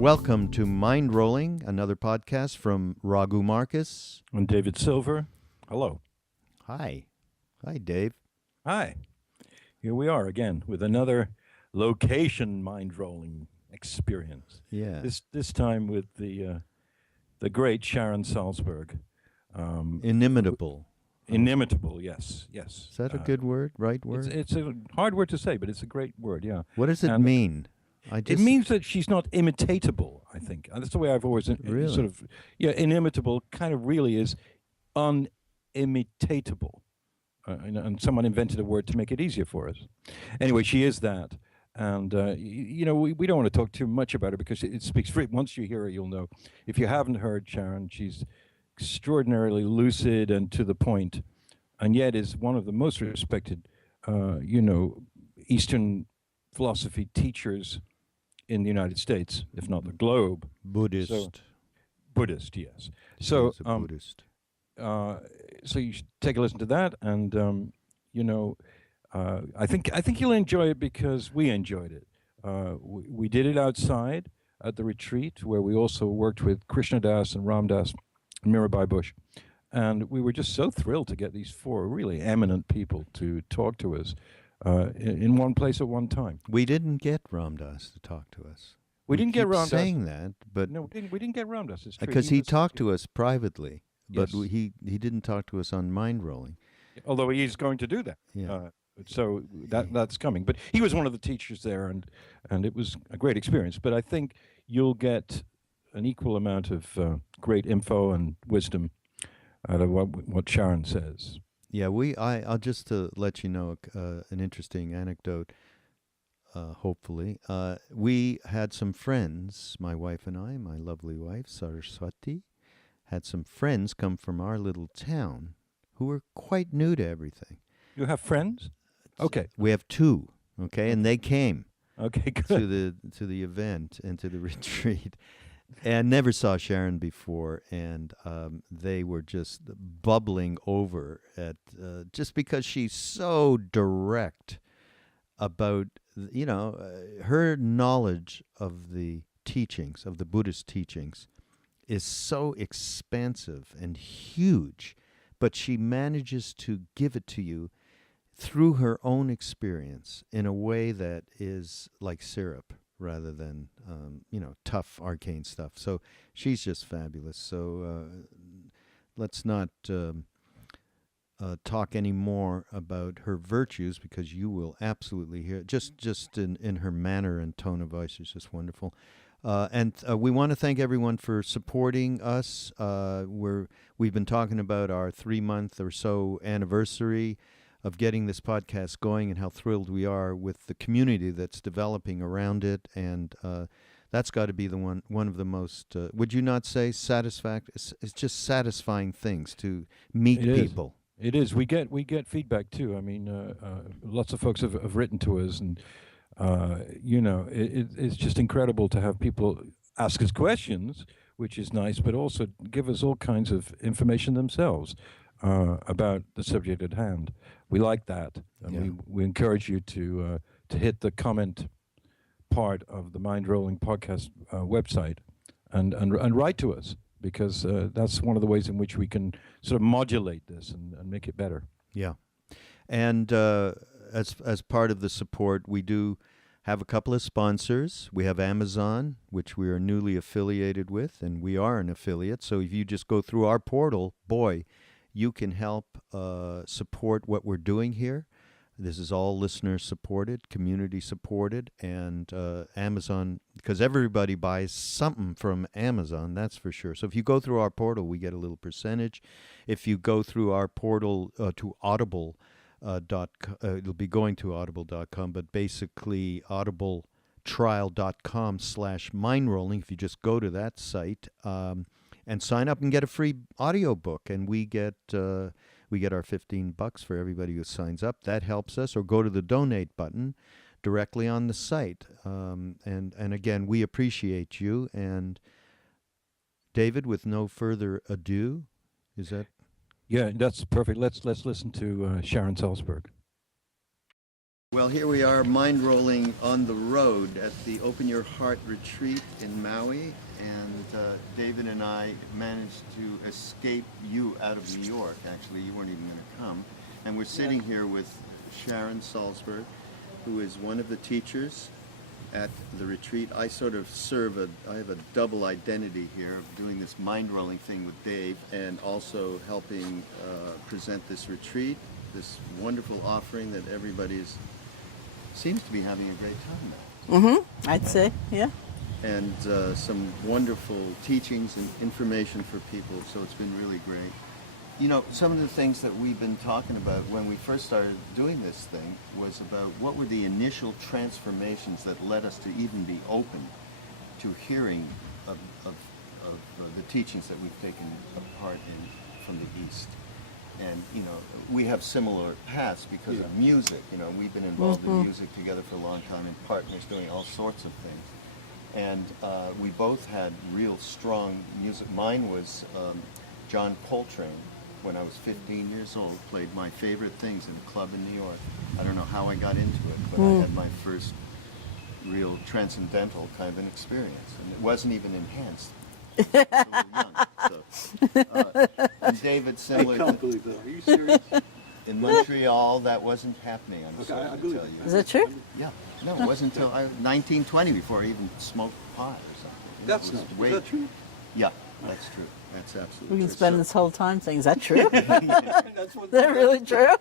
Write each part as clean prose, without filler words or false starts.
Welcome to Mindrolling, another podcast from Raghu Marcus. I'm David Silver. Hello. Hi. Hi, Dave. Hi. Here we are again with another location mind-rolling experience. Yeah. This time with the great Sharon Salzberg. Inimitable. Inimitable, yes. Is that a good word? Right word? It's a hard word to say, but it's a great word, yeah. What does it mean? It means that she's not imitatable, I think. That's the way I've always Really? inimitable kind of really is unimitatable. And someone invented a word to make it easier for us. Anyway, she is that. And, we don't want to talk too much about her because it speaks free. Once you hear her, you'll know. If you haven't heard Sharon, she's extraordinarily lucid and to the point, and yet is one of the most respected, Eastern philosophy teachers in the United States, if not the globe. Buddhist. Buddhist, yes. She is a Buddhist. So you should take a listen to that, and I think you'll enjoy it because we enjoyed it. We did it outside at the retreat where we also worked with Krishna Das and Ram Das and Mirabai Bush, and we were just so thrilled to get these four really eminent people to talk to us in one place at one time. We didn't get Ram Dass to talk to us. We didn't get Ram Das. Saying that, but no, we didn't get Ram Das. Because he talked to us privately. But Yes. he didn't talk to us on Mindrolling. Although he is going to do that. Yeah. So that's coming. But he was one of the teachers there, and it was a great experience. But I think you'll get an equal amount of great info and wisdom out of what Sharon says. Yeah, I'll just to let you know an interesting anecdote. Hopefully, we had some friends. My wife and I, my lovely wife Saraswati, had some friends come from our little town who were quite new to everything. You have friends? Okay. We have two, okay, and they came Okay, good. to the event and to the retreat, and never saw Sharon before, and they were just bubbling over at just because she's so direct about her knowledge of the teachings of the Buddhist teachings is so expansive and huge, but she manages to give it to you through her own experience in a way that is like syrup rather than, tough arcane stuff. So she's just fabulous. So let's not talk any more about her virtues because you will absolutely hear it. Just in her manner and tone of voice is just wonderful. And we want to thank everyone for supporting us. We've been talking about our 3-month or so anniversary of getting this podcast going and how thrilled we are with the community that's developing around it. And that's got to be the one of the most, would you not say, it's just satisfying things to meet people. It is. We get feedback too. I mean, lots of folks have written to us, and it's just incredible to have people ask us questions, which is nice, but also give us all kinds of information themselves about the subject at hand. We like that, and we encourage you to hit the comment part of the Mindrolling podcast website and write to us, because that's one of the ways in which we can sort of modulate this and make it better. Yeah, and as part of the support, we do have a couple of sponsors. We have Amazon, which we are newly affiliated with, and we are an affiliate. So if you just go through our portal, you can help support what we're doing here. This is all listener supported, community supported, and Amazon, because everybody buys something from Amazon, that's for sure. So if you go through our portal, we get a little percentage. If you go through our portal to Audible, it'll be going to audible.com, but basically audibletrial.com/mindrolling. If you just go to that site and sign up and get a free audiobook, and we get our $15 for everybody who signs up. That helps us. Or go to the donate button directly on the site. And again, we appreciate you. And David, with no further ado, is that? Yeah, that's perfect. Let's listen to Sharon Salzberg. Well, here we are, mind rolling on the road at the Open Your Heart retreat in Maui, and David and I managed to escape you out of New York. Actually, you weren't even going to come, and we're sitting here with Sharon Salzberg, who is one of the teachers at the retreat. I sort of I have a double identity here of doing this mind rolling thing with Dave and also helping present this retreat, this wonderful offering that seems to be having a great time now. Mm-hmm. I'd say, yeah. And some wonderful teachings and information for people, so it's been really great. You know, some of the things that we've been talking about when we first started doing this thing was about what were the initial transformations that led us to even be open to hearing of the teachings that we've taken apart from the East. And, you know, we have similar paths because of music. You know, we've been involved in music together for a long time and partners doing all sorts of things. And we both had real strong music. Mine was John Coltrane. When I was 15 years old, played my favorite things in a club in New York. I don't know how I got into it, but I had my first real transcendental kind of an experience. And it wasn't even enhanced. I was a little young, so. And David, similar I can't believe that. Are you serious? in Montreal, that wasn't happening, I'm sorry I to believe tell you. Is that true? Yeah. No, it wasn't until 1920 before I even smoked pot or something. That's not. Is that true? Yeah, that's true. That's absolutely We can true. spend So- this whole time saying, is that true? Is That's what. that really true?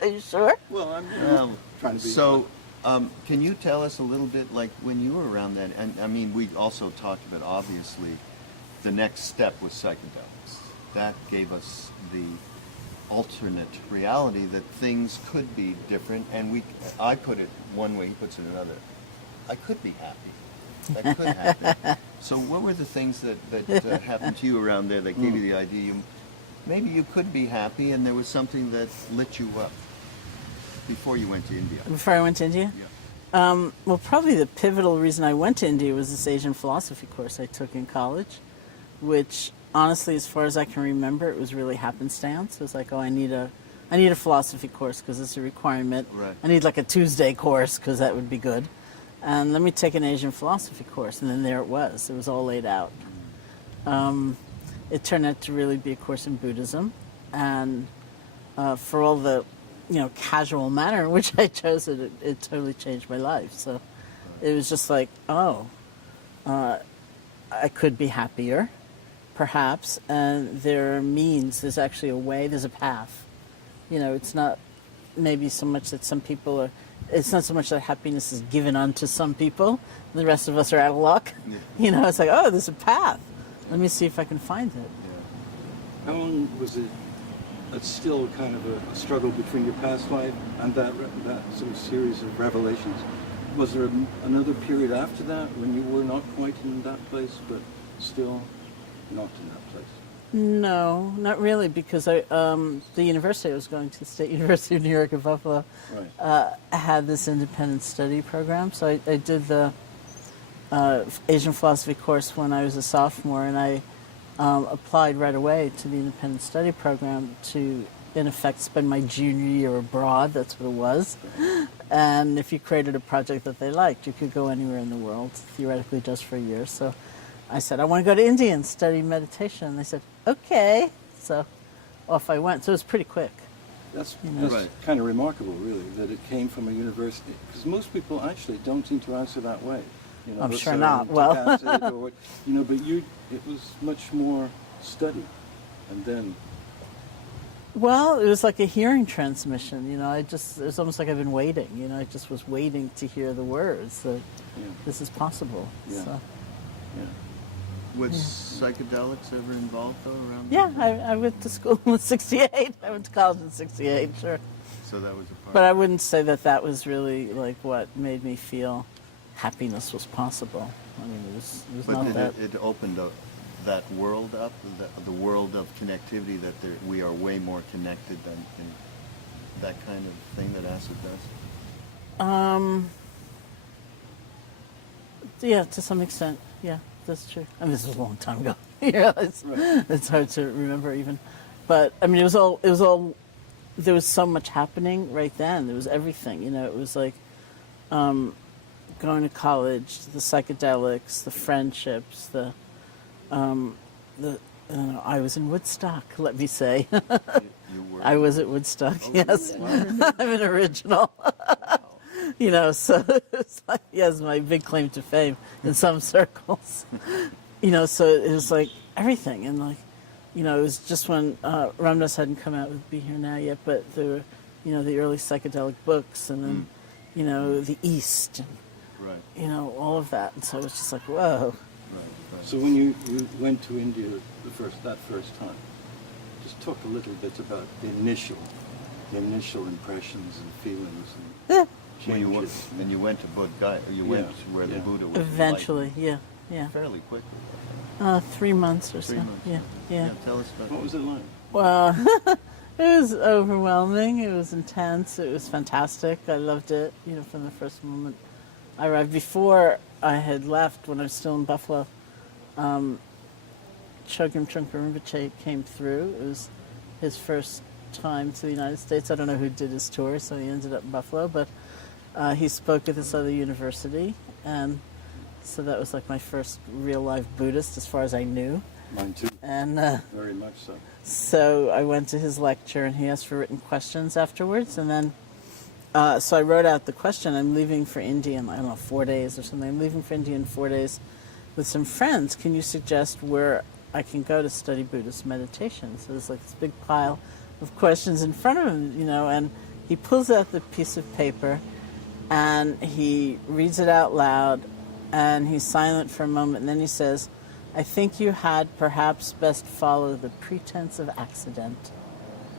Are you sure? Well, I'm trying to be. So, can you tell us a little bit, like when you were around then? And I mean, we also talked about obviously the next step was psychedelics. That gave us the alternate reality that things could be different. And I put it one way, he puts it another. I could be happy. That could happen. So, what were the things that happened to you around there that gave you the idea? Maybe you could be happy, and there was something that lit you up before you went to India. Before I went to India? Yeah. Well, probably the pivotal reason I went to India was this Asian philosophy course I took in college, which honestly, as far as I can remember, it was really happenstance. It was like, oh, I need a philosophy course because it's a requirement. Right. I need like a Tuesday course because that would be good. And let me take an Asian philosophy course. And then there it was. It was all laid out. It turned out to really be a course in Buddhism. And for all the, casual manner in which I chose it, it totally changed my life. So it was just like, I could be happier, perhaps. And there's actually a way, there's a path. It's not maybe so much that some people are, it's not so much that happiness is given unto some people, and the rest of us are out of luck. Yeah. It's like, oh, there's a path. Let me see if I can find it. How long was it? It's still kind of a struggle between your past life and that sort of series of revelations. Was there another period after that when you were not quite in that place, but still not in that place? No, not really, because the university I was going to, the State University of New York at Buffalo, had this independent study program. So I did the Asian philosophy course when I was a sophomore, and I applied right away to the independent study program to, in effect, spend my junior year abroad. That's what it was. And if you created a project that they liked, you could go anywhere in the world, theoretically just for a year. So I said, I want to go to India and study meditation. And they said, okay. So off I went. So it was pretty quick. That's Right. kind of remarkable, really, that it came from a university. Because most people actually don't seem to answer that way. I'm let's sure say not. took Well. acid or, but it was much more study. And then, Well, it was like a hearing transmission. It was almost like I've been waiting. I just was waiting to hear the words that this is possible. Yeah. So. yeah. Was psychedelics ever involved, though, around Yeah, there? I went to school in '68. I went to college in '68, sure. So that was a part. But I wouldn't say that was really like what made me feel happiness was possible. I mean, it was But not did that. it opened that world up, the world of connectivity, that we are way more connected than in that kind of thing that acid does? Yeah, to some extent. Yeah, that's true. I mean, this was a long time ago. It's hard to remember even. But I mean, it was all there was so much happening right then. There was everything, you know. It was like going to college, the psychedelics, the friendships, the I was in Woodstock, let me say. You were. I was at Woodstock, Oh, yes. really? I'm an original. You know, so it's like, yes, my big claim to fame in some circles. You know, so it was like everything. And like, you know, it was just when Ramdas hadn't come out with Be Here Now yet, but there were, you know, the early psychedelic books and then, you know, the East and, Right. you know, all of that. And so it was just like, whoa. Right. So when you went to India that first time, just talk a little bit about the initial impressions and feelings and changes. When you went to Bodh Gaya, you went where the Buddha was. Eventually, yeah. Fairly quickly. 3 months or so. 3 months. Yeah. Tell us about What was it like? Well, it was overwhelming. It was intense. It was fantastic. I loved it, you know, from the first moment I arrived. Before I had left, when I was still in Buffalo, Chogyam Trungpa Rinpoche came through. It was his first time to the United States. I don't know who did his tour, so he ended up in Buffalo, but he spoke at this other university, and so that was like my first real life Buddhist as far as I knew. Mine too. And Very much so. so I went to his lecture, and he asked for written questions afterwards. And then, so I wrote out the question. I'm leaving for India in, I don't know, 4 days or something. I'm leaving for India in 4 days with some friends. Can you suggest where I can go to study Buddhist meditation? So there's like this big pile of questions in front of him, you know, and he pulls out the piece of paper, and he reads it out loud, and he's silent for a moment, and then he says, I think you had perhaps best follow the pretense of accident.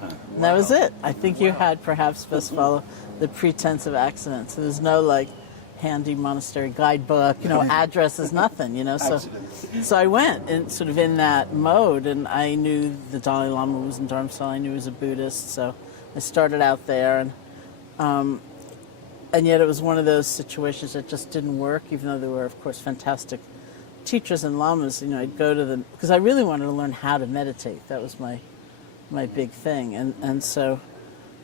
And that was it. I think you had perhaps best follow the pretense of accident. So there's no like handy monastery guidebook, you know, addresses, nothing, you know. So I went and sort of in that mode, and I knew the Dalai Lama was in Dharamsala. I knew he was a Buddhist, so I started out there, and yet it was one of those situations that just didn't work, even though there were, of course, fantastic teachers and lamas. You know, I'd go to them because I really wanted to learn how to meditate. That was my big thing, and so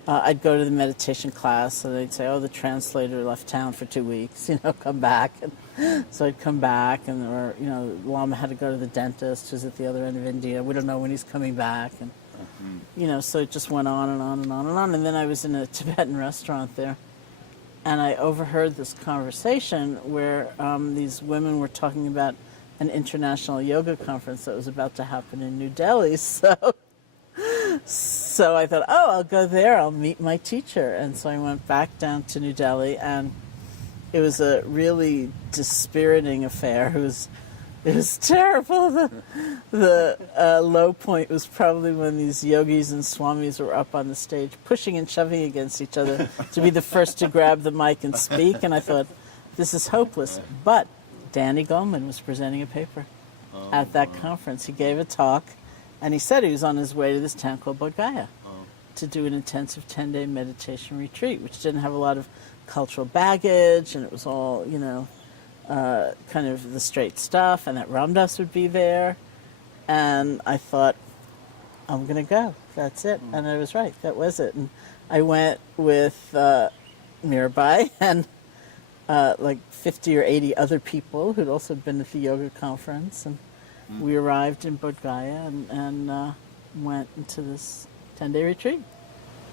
I'd go to the meditation class, and they'd say, "Oh, the translator left town for 2 weeks. You know, come back." And so I'd come back, and or you know, Lama had to go to the dentist, who's at the other end of India. We don't know when he's coming back, and you know, so it just went on and on and on and on. And then I was in a Tibetan restaurant there, and I overheard this conversation where these women were talking about an international yoga conference that was about to happen in New Delhi. So I thought, oh, I'll go there. I'll meet my teacher. And so I went back down to New Delhi, and it was a really dispiriting affair. It was terrible. The low point was probably when these yogis and swamis were up on the stage pushing and shoving against each other to be the first to grab the mic and speak. And I thought, this is hopeless. But Danny Goleman was presenting a paper at that conference. He gave a talk, and he said he was on his way to this town called Bodh Gaya to do an intensive 10-day meditation retreat, which didn't have a lot of cultural baggage, and it was all, you know, kind of the straight stuff, and that Ramdas would be there. And I thought, I'm going to go. That's it. And I was right. That was it. And I went with Mirabai and like 50 or 80 other people who'd also been at the yoga conference. And we arrived in Bodh Gaya and went into this 10-day retreat.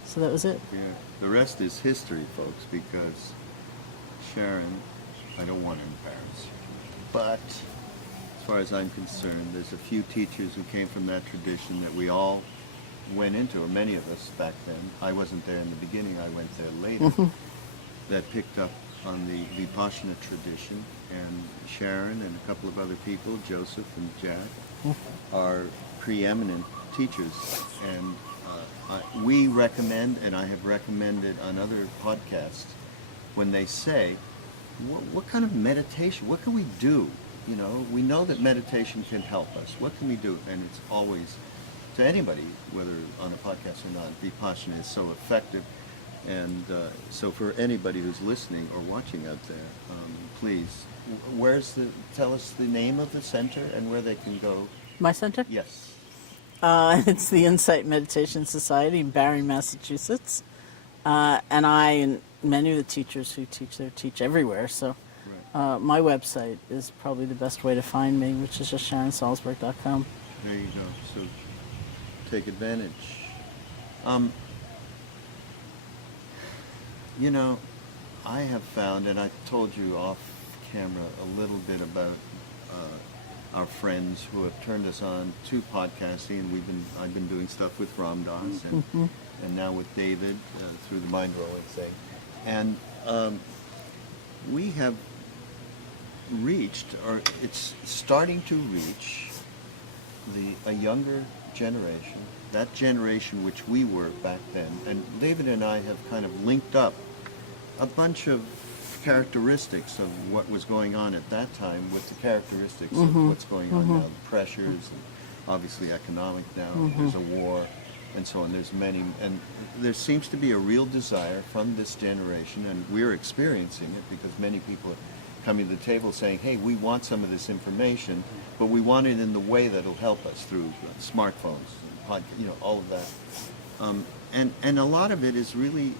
So that was it. Yeah. The rest is history, folks, because Sharon, I don't want to embarrass you, but as far as I'm concerned, there's a few teachers who came from that tradition that we all went into, or many of us back then. I wasn't there in the beginning, I went there later, that picked up on the Vipassana tradition, and Sharon and a couple of other people, Joseph and Jack, are preeminent teachers. And we recommend, and I have recommended on other podcasts, when they say, what kind of meditation, what can we do? You know, we know that meditation can help us. What can we do? And it's always, to anybody, whether on a podcast or not, Vipassana is so effective. And so for anybody who's listening or watching out there, please, tell us the name of the center and where they can go. My center? Yes. It's the Insight Meditation Society in Barre, Massachusetts. And I and many of the teachers who teach there teach everywhere. So my website is probably the best way to find me, which is just SharonSalzberg.com. There you go. So take advantage. You know, I have found, and I told you off camera a little bit about our friends who have turned us on to podcasting, and I've been doing stuff with Ram Dass and now with David through the Mindrolling thing, and we have reached, or it's starting to reach, a younger generation, that generation which we were back then. And David and I have kind of linked up a bunch of characteristics of what was going on at that time with the characteristics of what's going on now, the pressures, and obviously economic now, there's a war, and so on. There's many, and there seems to be a real desire from this generation, and we're experiencing it because many people are coming to the table saying, hey, we want some of this information, but we want it in the way that'll help us through smartphones, all of that. And a lot of it is really,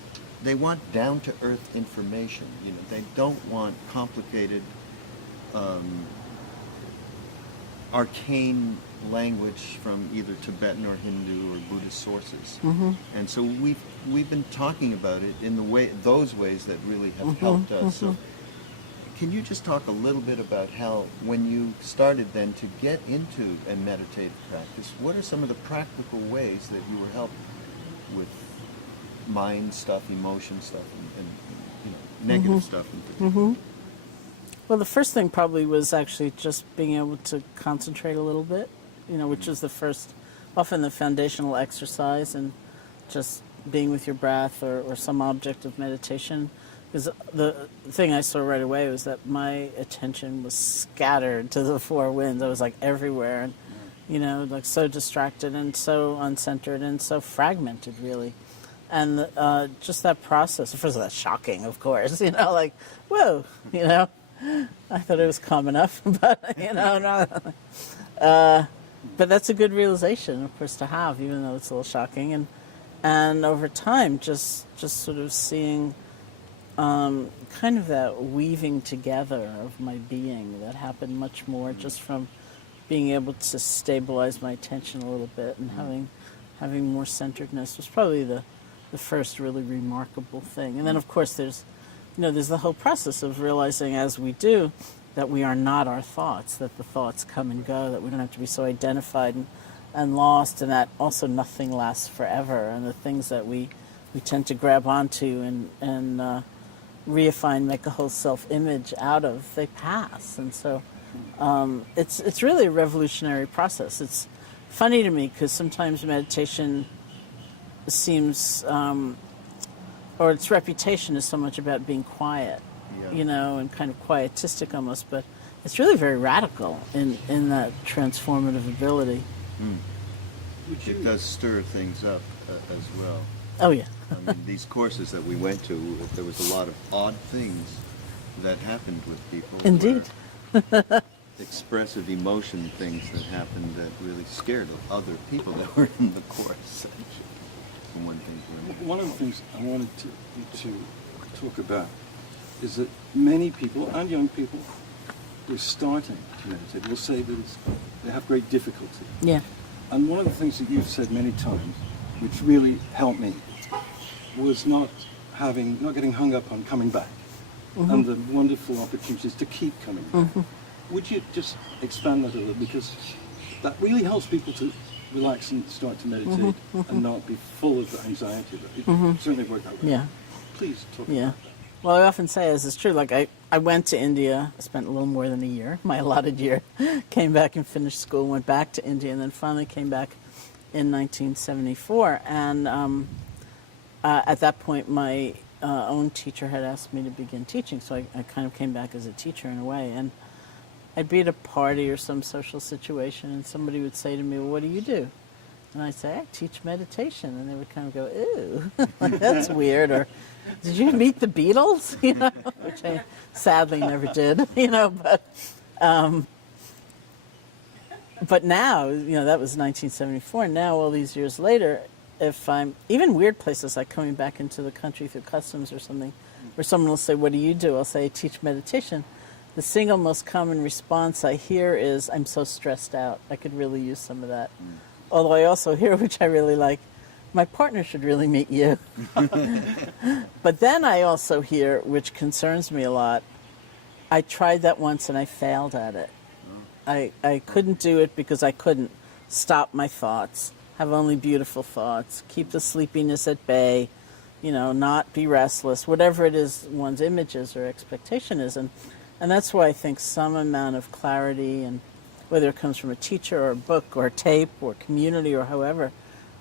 they want down-to-earth information. They don't want complicated, arcane language from either Tibetan or Hindu or Buddhist sources. And so we've been talking about it in those ways that really have helped us. So can you just talk a little bit about how, when you started then to get into a meditative practice, what are some of the practical ways that you were helped with mind stuff, emotion stuff, and negative stuff in particular? Well, the first thing probably was actually just being able to concentrate a little bit, which is often the foundational exercise, and just being with your breath or some object of meditation. Because the thing I saw right away was that my attention was scattered to the four winds. I was like everywhere, and like so distracted and so uncentered and so fragmented, really. And just that process. First of all, that's shocking, of course. Like, whoa, I thought it was calm enough, but no. But that's a good realization, of course, to have, even though it's a little shocking. And over time, just sort of seeing kind of that weaving together of my being that happened much more just from being able to stabilize my attention a little bit and having more centeredness was probably the first really remarkable thing. And then, of course, there's the whole process of realizing as we do that we are not our thoughts, that the thoughts come and go, that we don't have to be so identified and lost, and that also nothing lasts forever. And the things that we tend to grab onto and reify, make a whole self-image out of, they pass. And so it's really a revolutionary process. It's funny to me because sometimes meditation seems, or its reputation is so much about being quiet, and kind of quietistic almost, but it's really very radical in that transformative ability. It does stir things up as well. Oh, yeah. These courses that we went to, there was a lot of odd things that happened with people. Indeed. Expressive emotion things that happened that really scared other people that were in the course. One of the things I wanted to talk about is that many people, and young people, who are starting to meditate will say that they have great difficulty. Yeah. And one of the things that you've said many times, which really helped me, was not getting hung up on coming back, and the wonderful opportunities to keep coming back. Would you just expand that a little, because that really helps people to relax and start to meditate and not be full of anxiety. It certainly worked out well. Yeah. Please talk about that. Well, I often say, as it's true, like I went to India, I spent a little more than a year, my allotted year, came back and finished school, went back to India, and then finally came back in 1974. And at that point, my own teacher had asked me to begin teaching, so I kind of came back as a teacher in a way. And I'd be at a party or some social situation, and somebody would say to me, well, what do you do? And I'd say, I teach meditation. And they would kind of go, ew, that's weird. Or, did you meet the Beatles? Which I sadly never did, but But now, that was 1974. Now, all these years later, if I'm even weird places like coming back into the country through customs or something, where someone will say, "What do you do?" I'll say, "I teach meditation." The single most common response I hear is, "I'm so stressed out. I could really use some of that." Although I also hear, which I really like, "My partner should really meet you." But then I also hear, which concerns me a lot, "I tried that once and I failed at it. I couldn't do it because I couldn't stop my thoughts, have only beautiful thoughts, keep the sleepiness at bay, not be restless," whatever it is one's image is or expectation is. And that's why I think some amount of clarity, and whether it comes from a teacher or a book or a tape or community or however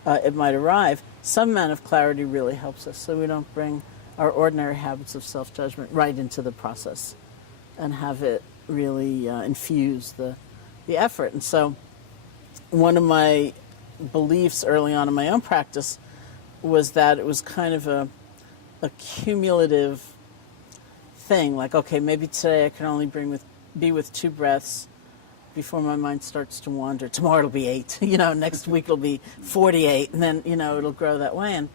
it might arrive, some amount of clarity really helps us, so we don't bring our ordinary habits of self-judgment right into the process and have it really infuse the effort. And so one of my beliefs early on in my own practice was that it was kind of a cumulative thing. Like, okay, maybe today I can only be with 2 breaths before my mind starts to wander. Tomorrow it'll be 8. Next week it'll be 48, and then it'll grow that way. And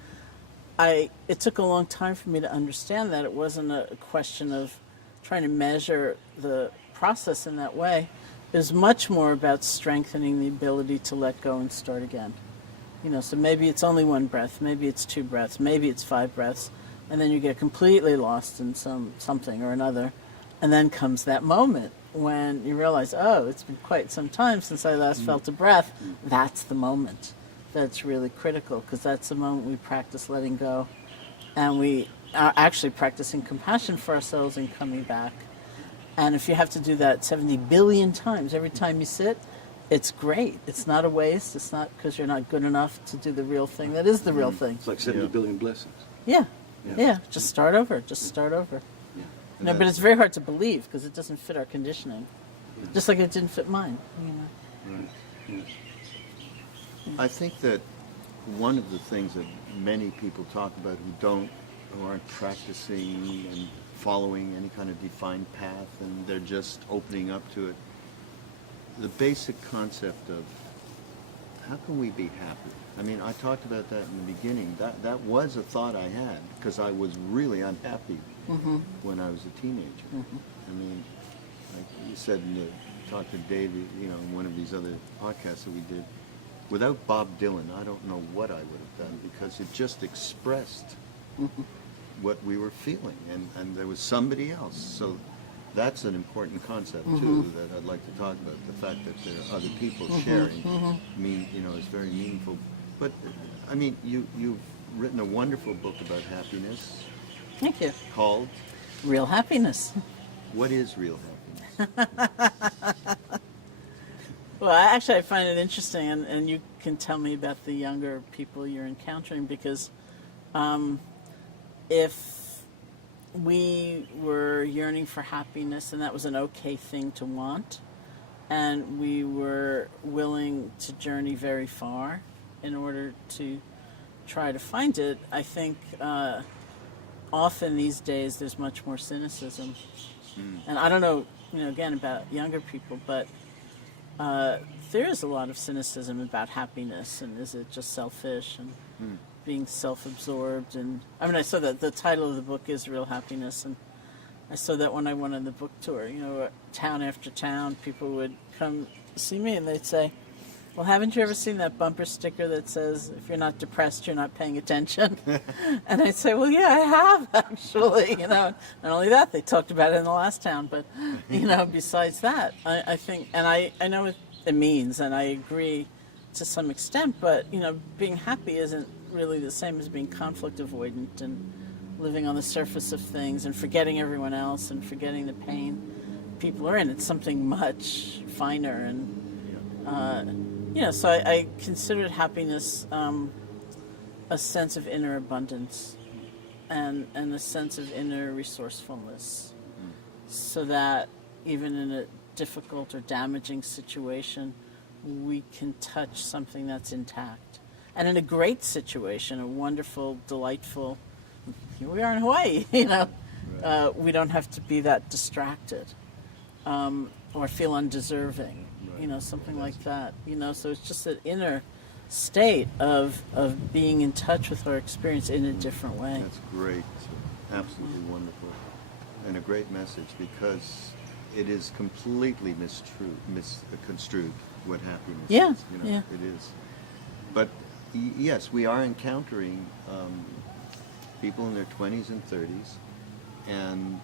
it took a long time for me to understand that it wasn't a question of trying to measure the process in that way. It was much more about strengthening the ability to let go and start again. So maybe it's only 1 breath, maybe it's 2 breaths, maybe it's 5 breaths, and then you get completely lost in something or another, and then comes that moment when you realize, oh, it's been quite some time since I last felt a breath. That's the moment that's really critical, because that's the moment we practice letting go, and we are actually practicing compassion for ourselves and coming back. And if you have to do that 70 billion times every time you sit, it's great. It's not a waste. It's not because you're not good enough to do the real thing. That is the real thing. It's like 70 billion blessings. Yeah. Just start over. But it's very hard to believe because it doesn't fit our conditioning. Just like it didn't fit mine. Right. Yeah. I think that one of the things that many people talk about who aren't practicing and following any kind of defined path, and they're just opening up to it, the basic concept of how can we be happy? I mean, I talked about that in the beginning. That was a thought I had because I was really unhappy when I was a teenager. I mean, like you said in the talk to Dave, in one of these other podcasts that we did, without Bob Dylan, I don't know what I would have done, because it just expressed what we were feeling, and there was somebody else. So that's an important concept too that I'd like to talk about. The fact that there are other people sharing, is very meaningful. But I mean, you've written a wonderful book about happiness. Thank you. Called Real Happiness. What is real happiness? Well, I find it interesting, and you can tell me about the younger people you're encountering, because if we were yearning for happiness and that was an okay thing to want, and we were willing to journey very far in order to try to find it, I think often these days there's much more cynicism. And I don't know, again, about younger people, but there is a lot of cynicism about happiness, and is it just selfish and being self-absorbed. And I mean, I saw that the title of the book is Real Happiness, and I saw that when I went on the book tour, town after town, people would come see me and they'd say, well, haven't you ever seen that bumper sticker that says, if you're not depressed, you're not paying attention? And I'd say, well, yeah, I have, actually. Not only that, they talked about it in the last town, but, besides that, I think, and I know what it means, and I agree to some extent, but, being happy isn't really the same as being conflict avoidant and living on the surface of things and forgetting everyone else and forgetting the pain people are in. It's something much finer, and so I considered happiness a sense of inner abundance and a sense of inner resourcefulness, so that even in a difficult or damaging situation, we can touch something that's intact. And in a great situation, a wonderful, delightful, here we are in Hawaii, we don't have to be that distracted or feel undeserving. something like that. So it's just an inner state of being in touch with our experience in a different way. That's great. Absolutely wonderful. And a great message, because it is completely misconstrued what happiness Yeah, is. yeah. It is. But yes, we are encountering people in their 20s and 30s, and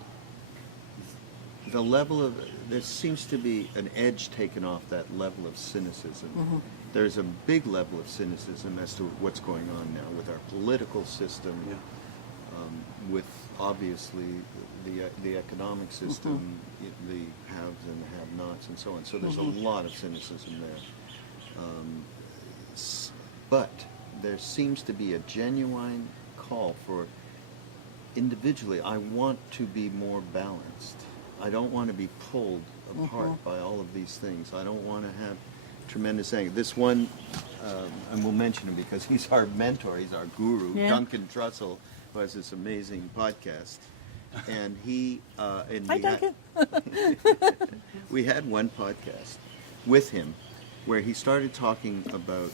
the level of, there seems to be an edge taken off that level of cynicism. Mm-hmm. There's a big level of cynicism as to what's going on now with our political system, with obviously the economic system, the haves and the have-nots and so on. So there's a lot of cynicism there. But there seems to be a genuine call for, individually, I want to be more balanced. I don't want to be pulled apart by all of these things. I don't want to have tremendous anger. This one, and we'll mention him because he's our mentor, he's our guru, Duncan Trussell, who has this amazing podcast. And he, and Hi, Duncan. we had one podcast with him where he started talking about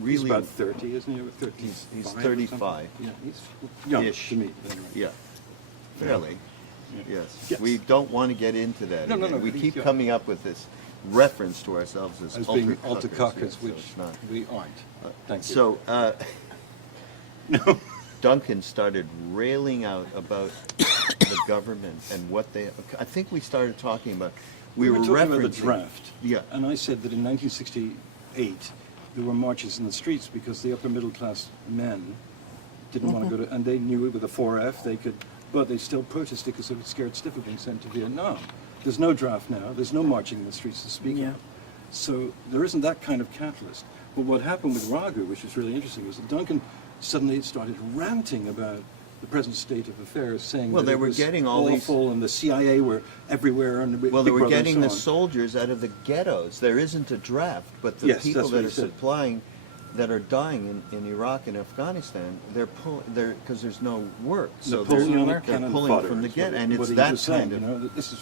really... He's about 30, isn't he? 30, He's 35. Yeah, he's young Ish. to me. Anyway. Yeah, fairly. Yeah. Yes. Yes. We don't want to get into that. No, again. no, We but keep he's coming up with this reference to ourselves as being ultra-cuckers, alter-cuckers, yes, so which it's not. we aren't. Thank you. So No. Duncan started railing out about the government and what they... I think we started talking about... We were talking about the referencing- draft. Yeah. And I said that in 1968, there were marches in the streets because the upper middle class men didn't want to go to... And they knew it with a 4F, they could... But they still protested because they were scared stiff of being sent to Vietnam. There's no draft now. There's no marching in the streets to speak of. So there isn't that kind of catalyst. But what happened with Raghu, which is really interesting, was that Duncan suddenly started ranting about the present state of affairs, saying Well, that they it were was getting all these- awful and the CIA were everywhere and Well, they Big were Brother and getting so the on. soldiers out of the ghettos. There isn't a draft, but the Yes, people that's what that he are said. supplying, that are dying in Iraq and Afghanistan, they're because there's no work. So Napoleonic they're cannon pulling fodder from the is ghetto, what- and what it's he that was saying, kind of... you know, that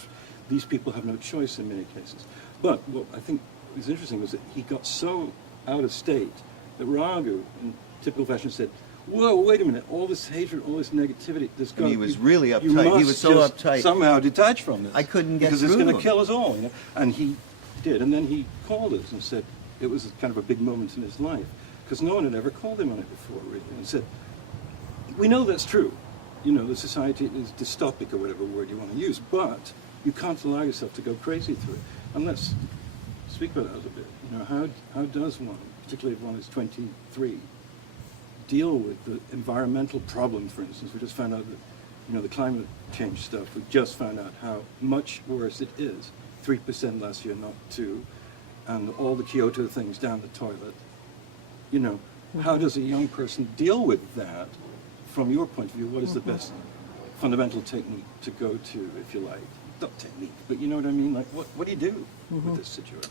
these people have no choice in many cases. But what I think was interesting was that he got so out of state that Raghu, in typical fashion, said, "Whoa, wait a minute! All this hatred, all this negativity, this And he was really you uptight. He must was so just uptight. Somehow detach from this. I couldn't get because it's through going to to him. kill us all." You know? And he did, and then he called us and said it was kind of a big moment in his life because no one had ever called him on it before, really, and said, "We know that's true. You know, the society is dystopic or whatever word you want to use, but you can't allow yourself to go crazy through it." And let's speak about that a little bit. You know, how does one, particularly if one is 23, deal with the environmental problem, for instance? We just found out that, you know, the climate change stuff, we just found out how much worse it is. 3% last year, not 2%. And all the Kyoto things down the toilet. You know, how does a young person deal with that from your point of view? What is the best fundamental technique to go to, if you like? Not technique, but you know what I mean? Like, what do you do with this situation?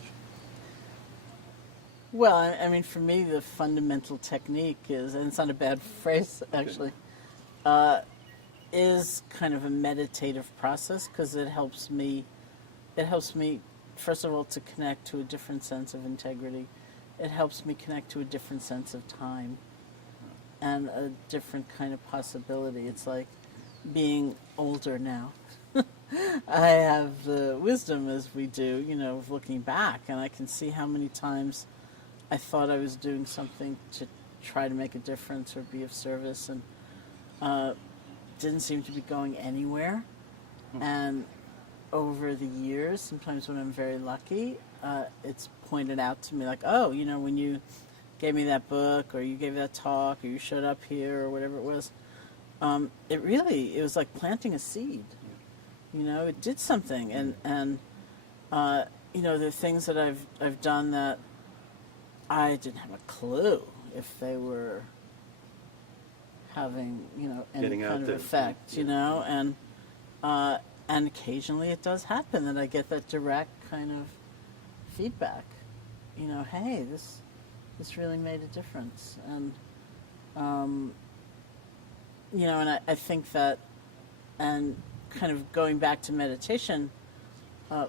Well, I mean, for me, the fundamental technique is, and it's not a bad phrase, actually, is kind of a meditative process because it helps me, first of all, to connect to a different sense of integrity. It helps me connect to a different sense of time and a different kind of possibility. It's like being older now. I have the wisdom, as we do, you know, of looking back, and I can see how many times I thought I was doing something to try to make a difference or be of service, and didn't seem to be going anywhere. And over the years, sometimes when I'm very lucky, it's pointed out to me like, oh, you know, when you gave me that book, or you gave that talk, or you showed up here, or whatever it was, it was like planting a seed. You know, it did something, and you know, the things that I've done that I didn't have a clue if they were having, you know, any Getting out kind of there. effect, you know, and occasionally it does happen that I get that direct kind of feedback, you know, hey, this really made a difference, and you know, and I think that, and kind of going back to meditation,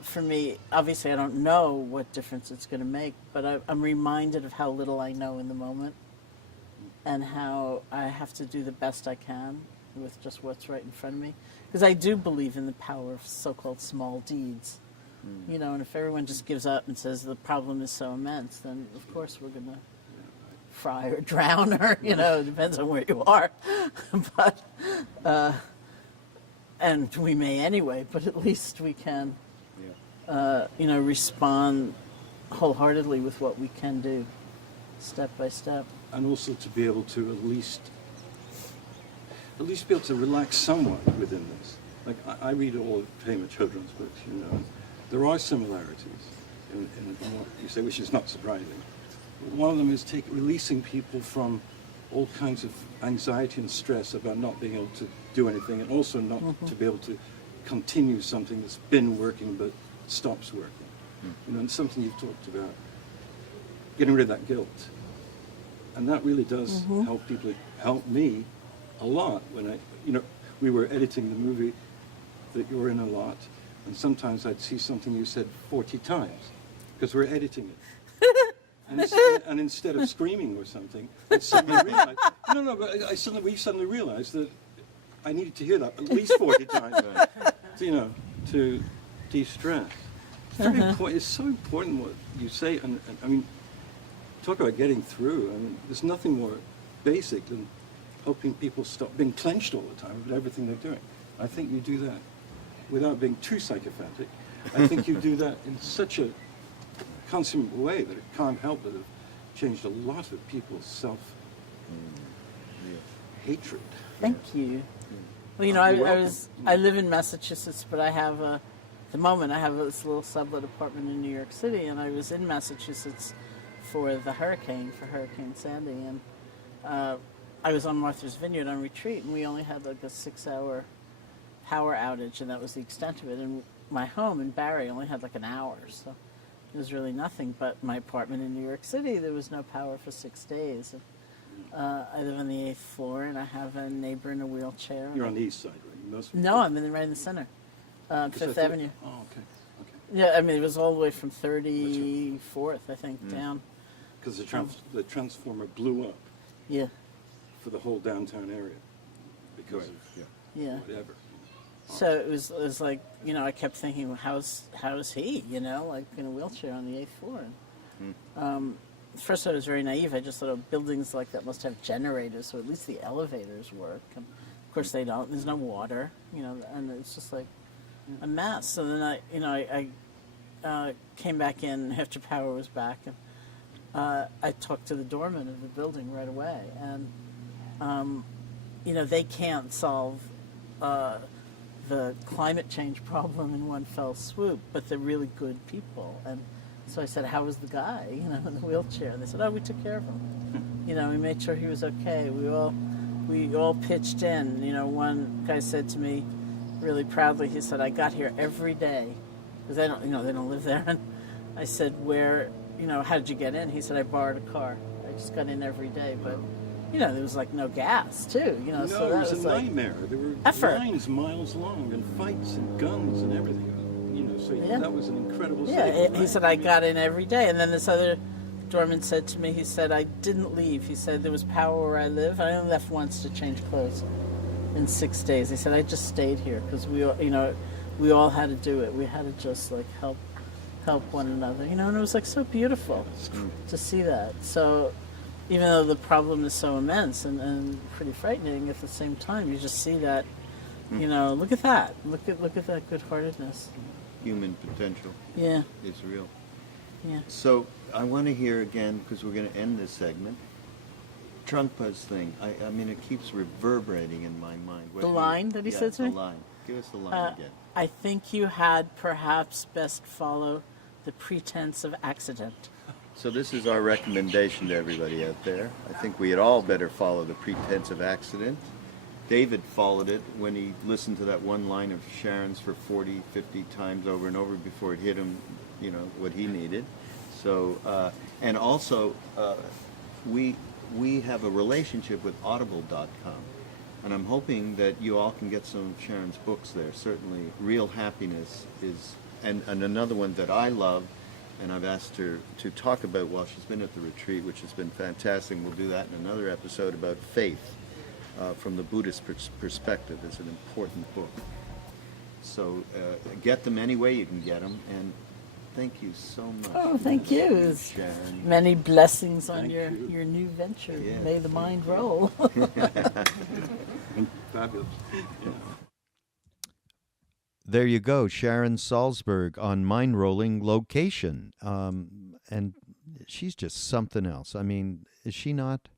for me, obviously I don't know what difference it's going to make, but I'm reminded of how little I know in the moment and how I have to do the best I can with just what's right in front of me. Because I do believe in the power of so-called small deeds. You know, and if everyone just gives up and says the problem is so immense, then of course we're going to fry or drown, or, you know, it depends on where you are. But, and we may anyway, but at least we can, you know, respond wholeheartedly with what we can do, step by step. And also to be able to at least be able to relax somewhat within this. Like, I read all famous children's books, you know, and there are similarities in what you say, which is not surprising. One of them is releasing people from all kinds of anxiety and stress about not being able to do anything, and also not to be able to continue something that's been working but stops working. You know, and something you've talked about, getting rid of that guilt. And that really does help people, help me a lot when we were editing the movie that you're in a lot, and sometimes I'd see something you said 40 times because we're editing it. And instead of screaming or something, I suddenly realized, we suddenly realized that I needed to hear that at least 40 times, to de-stress. It's very important. It's so important what you say, and I mean, talk about getting through. I mean, there's nothing more basic than helping people stop being clenched all the time with everything they're doing. I think you do that without being too psychopathic. I think you do that in such a consummate way that it can't help but have changed a lot of people's self-hatred. Thank you. Well, you know, I live in Massachusetts, but I have at the moment I have this little sublet apartment in New York City, and I was in Massachusetts for Hurricane Sandy, and I was on Martha's Vineyard on retreat, and we only had like a 6-hour power outage, and that was the extent of it. And my home in Barrie only had like an hour, so it was really nothing. But my apartment in New York City, there was no power for 6 days. And, I live on the 8th floor, and I have a neighbor in a wheelchair. You're on the east side, right? No, I'm right in the center, Fifth Avenue. Oh, okay. Yeah, I mean, it was all the way from 34th, I think, down. Because the transformer blew up. Yeah. For the whole downtown area because of whatever. So it was like, you know, I kept thinking, well, how's he, you know, like in a wheelchair on the 8th floor. And, first I was very naive. I just thought, oh, buildings like that must have generators, so at least the elevators work. And of course they don't. There's no water, you know, and it's just like a mess. So then I came back in after power was back, and I talked to the doorman of the building right away, and you know, they can't solve the climate change problem in one fell swoop, but they're really good people. And so I said, how was the guy, you know, in the wheelchair? And they said, oh, we took care of him. You know, we made sure he was okay. We all pitched in. You know, one guy said to me really proudly, he said, I got here every day, because they don't live there. And I said, how did you get in? He said, I borrowed a car. I just got in every day, but you know, there was like no gas too, you know. No, so that it was a like nightmare. There were lines miles long and fights and guns and everything. You know, so that was an incredible. He said I got in every day, and then this other doorman said to me, he said I didn't leave. He said there was power where I live. I only left once to change clothes in 6 days. He said I just stayed here because we all had to do it. We had to just like help one another, you know. And it was like so beautiful to see that. So even though the problem is so immense and pretty frightening at the same time, you just see that, you know, look at that. Look at that good-heartedness. Human potential. Yeah. It's real. Yeah. So I want to hear again, because we're going to end this segment, Trungpa's thing. I mean, it keeps reverberating in my mind. The line that he said to me? the line. Give us the line again. I think you had perhaps best follow the pretense of accident. So this is our recommendation to everybody out there. I think we had all better follow the pretense of accident. David followed it when he listened to that one line of Sharon's for 40, 50 times over and over before it hit him, you know, what he needed. So, and also, we have a relationship with audible.com. And I'm hoping that you all can get some of Sharon's books there. Certainly, Real Happiness is and another one that I love, and I've asked her to talk about while she's been at the retreat, which has been fantastic. We'll do that in another episode about faith from the Buddhist perspective. Is an important book. So get them any way you can get them, and thank you so much. Oh, thank you. Sharon. Many blessings on Thank your you. new venture. Yeah, May the mind roll. Fabulous. Yeah. There you go, Sharon Salzberg on Mindrolling Location. And she's just something else. I mean, is she not?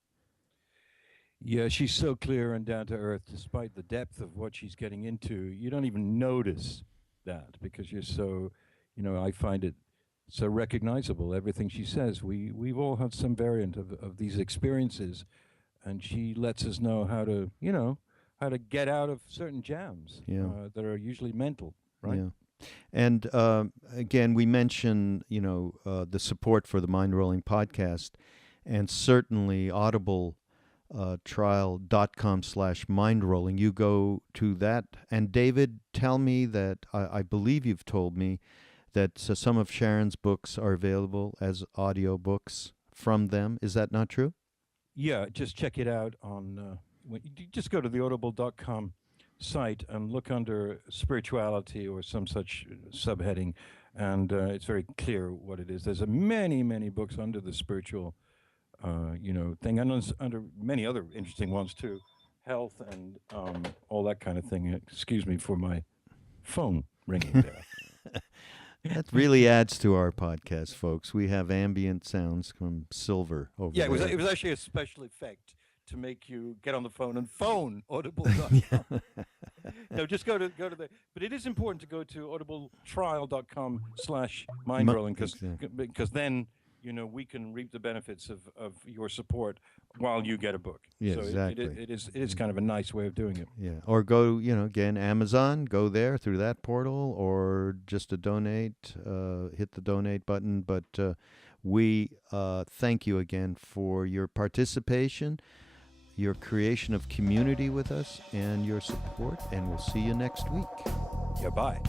Yeah, she's so clear and down to earth, despite the depth of what she's getting into. You don't even notice that because you're so, I find it so recognizable. Everything she says, we've all had some variant of these experiences, and she lets us know how to, how to get out of certain jams that are usually mental, right? Yeah. And again, we mention, the support for the Mindrolling podcast, and certainly Audible. Trial.com/mindrolling. You go to that. And David, tell me that I believe you've told me that some of Sharon's books are available as audio books from them. Is that not true? Yeah, just check it out on. You just go to the audible.com site and look under spirituality or some such subheading, and it's very clear what it is. There's many books under the spiritual thing, and under many other interesting ones too, health and all that kind of thing. Excuse me for my phone ringing there. That really adds to our podcast, folks. We have ambient sounds from Silver over there. Yeah, it was actually a special effect to make you get on the phone and phone audible.com. No, just go to the. But it is important to go to audibletrial.com/mindrolling because then we can reap the benefits of your support while you get a book. Yeah, so exactly. It is kind of a nice way of doing it. Yeah, or go, again, Amazon, go there through that portal, or just to donate, hit the donate button. But we thank you again for your participation, your creation of community with us, and your support, and we'll see you next week. Yeah, bye.